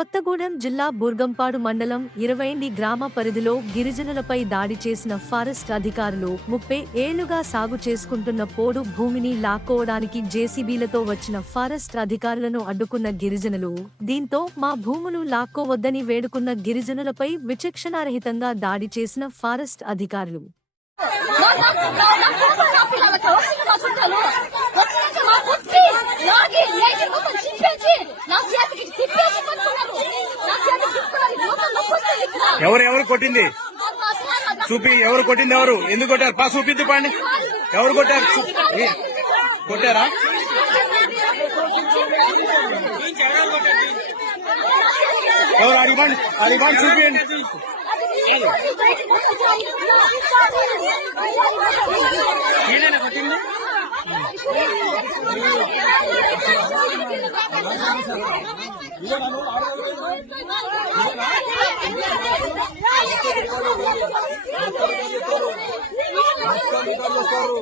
కొత్తగూడెం జిల్లా బుర్గంపాడు మండలం ఇరవైండి గ్రామ పరిధిలో గిరిజనులపై దాడి చేసిన ఫారెస్ట్ అధికారులు ముప్పై ఏళ్ళుగా సాగు చేసుకుంటున్న పోడు భూమిని లాక్కోవడానికి జేసీబీలతో వచ్చిన ఫారెస్ట్ అధికారులను అడ్డుకున్న గిరిజనులు దీంతో మా భూములు లాక్కోవద్దని వేడుకున్న గిరిజనులపై విచక్షణారహితంగా దాడి చేసిన ఫారెస్ట్ అధికారులు. వస్తుంది ఇక్కడ ఎవరు ఎవరు కొట్టింది? చూపి ఎవరు కొట్టింది ఎవరు? ఎందుకు కొట్టారు? పా చూపిద్దు పాండి. ఎవరు కొట్టారు? కొట్టారా? ఎవరు? అడిగాండి అడిగాండి చూపించండి అధికారులు వస్తారు